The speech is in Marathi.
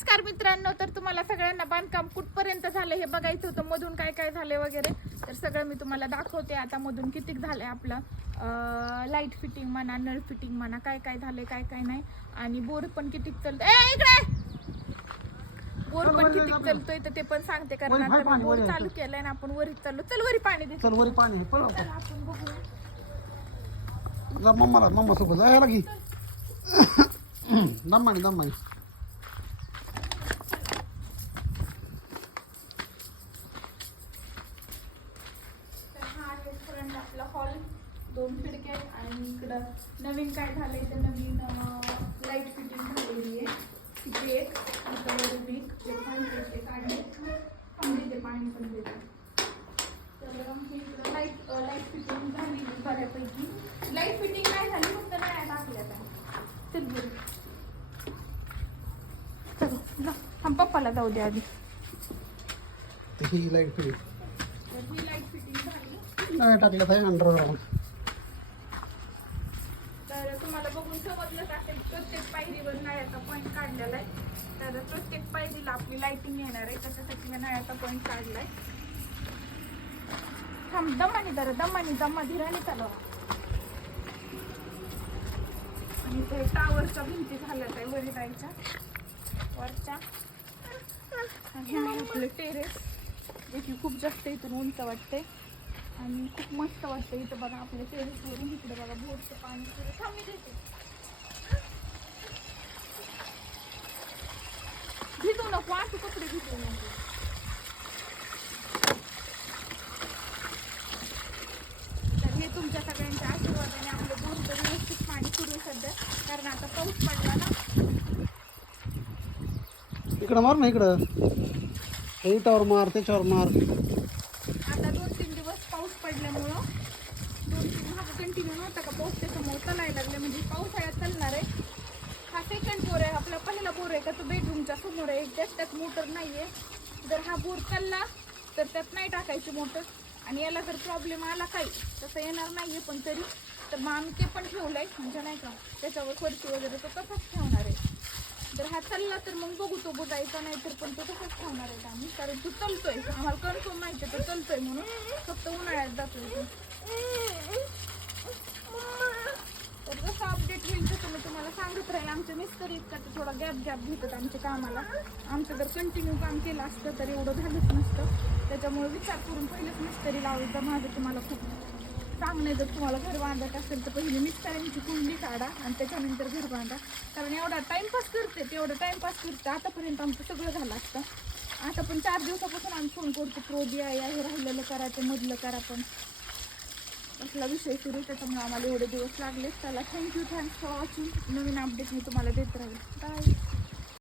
नमस्कार मित्रांनो तर तुम्हाला सगळ्यांना बांधकाम कुठपर्यंत झालं हे बघायचं होतं. मधून काय काय झाले वगैरे तर सगळं मी तुम्हाला दाखवते. आता मधून किती झालंय आपलं लाइट फिटिंग म्हणा नळ फिटिंग म्हणा काय काय झालंय काय काय नाही. आणि बोर पण किती चालतं ए इकडे! बोर पण किती चालतोय तर ते पण सांगते कारण वरी आता बोर वरी चालू केलंय ना आपण वरीच चाललो. चल वरी पाणी दे. चल वरी पाणी आहे. आपण बघूया. मम्माला मम्मा सोबत जा याला की. दम्मानी दम्मानी तर हा फ्रंट आपला हॉल दोन खिडक्या आणि इकडं नवीन काय झालंय तर नवीन लाइट फिटिंग झालेली आहे. तिथे एक एक जे पाणी येते थांबले ते पाणी पण देते तर इकडं लाइट लाइट फिटिंग झालेली बऱ्यापैकी. लाइट फिटिंग नाही झाली फक्त नाही टाकल्या त्या. चल थांब पप्पाला जाऊ दे आधी. ही लाइट तर ही लाइट फिटिंग झाली. टाकलं पाहिजे आहे अंडरग्राऊंड तर तुम्हाला बघून समजलंच असेल प्रत्येक पायरीवर नळ्याचा पॉईंट काढलेला आहे. तर प्रत्येक पायरीला आपली लाइटिंग येणार आहे. त्याच्यासाठी या नळ्याचा पॉईंट काढलाय. थांब दमानी जरा दमानी दमा धीराने चालवा आणि ते टावरच्या भिंती झाल्यात आहे वरी जायच्या वरच्या. आणि आपलं टेरेस जे की खूप जास्त इथून उंच वाटते आणि खूप मस्त वाटतं इथं बघा आपल्या टेरेसवरून इकडे बघा बोरचं पाणी सुरू थांबी देते. भिजू नको आठू कपडे भिजू नको. तर हे तुमच्या सगळ्यांच्या आशीर्वादाने आपलं बोरचं व्यवस्थित पाणी सुरू सध्या. कारण आता पाऊस पडला ना. इकडं मार ना इकडं. हे इटावर मार त्याच्यावर मार आता दोन तीन दिवस पाऊस पडल्यामुळं दोन तीन हा कंटिन्यू नव्हता का? पाऊस त्याच्यामुळे तलाय लागले. म्हणजे पावसाळ्यात चालणार आहे. हा सेकंड बोर आहे. आपला पहिला बोर आहे का? तो बेडरूमच्या समोर आहे. त्यात त्यात मोटर नाही आहे जर हा बोर चालला तर त्यात नाही टाकायची मोटर आणि याला जर प्रॉब्लेम आला काही तसं येणार नाही आहे पण तरी तर मग आम्ही ते पण ठेवलं आहे म्हणजे नाही का? त्याच्यावर फरशी वगैरे तो तसंच ठेवणार आहे. तर हा चालला तर मग बघू तो बुजायचा नाही तर पण तो तसंच खाणार आहे आम्ही? कारण तो चलतोय. आम्हाला कन्फर्म माहिती आहे तो चलतोय म्हणून फक्त उन्हाळ्यात जातोय तो. तर जसं अपडेट होईल तसं मी तुम्हाला सांगत राहील. आमचे मिस्त्री इतका तर थोडा गॅप गॅप घेतात आमच्या कामाला. आमचं जर कंटिन्यू काम केलं असतं तर एवढं झालंच नसतं. त्याच्यामुळे विचार करून पहिलेच मिस्त्री लावायचा माझं तुम्हाला खूप चांगलं जर तुम्हाला घर बांधत असेल तर पहिले मिस्त्र्यांची कुंडली काढा आणि त्याच्यानंतर घर बांधा. कारण एवढा टाइमपास करते तेवढं टाइमपास करते. आतापर्यंत आमचं सगळं झालं असतं आता पण चार दिवसापासून आम्ही फोन करतो प्रोदी आहे हे राहिलेलं करा ते मधलं करा पण. असला विषय सुरू त्याच्यामुळे आम्हाला एवढे दिवस लागले त्याला thank you thanks for watching Naveen update मी तुम्हाला देत राहील. बाय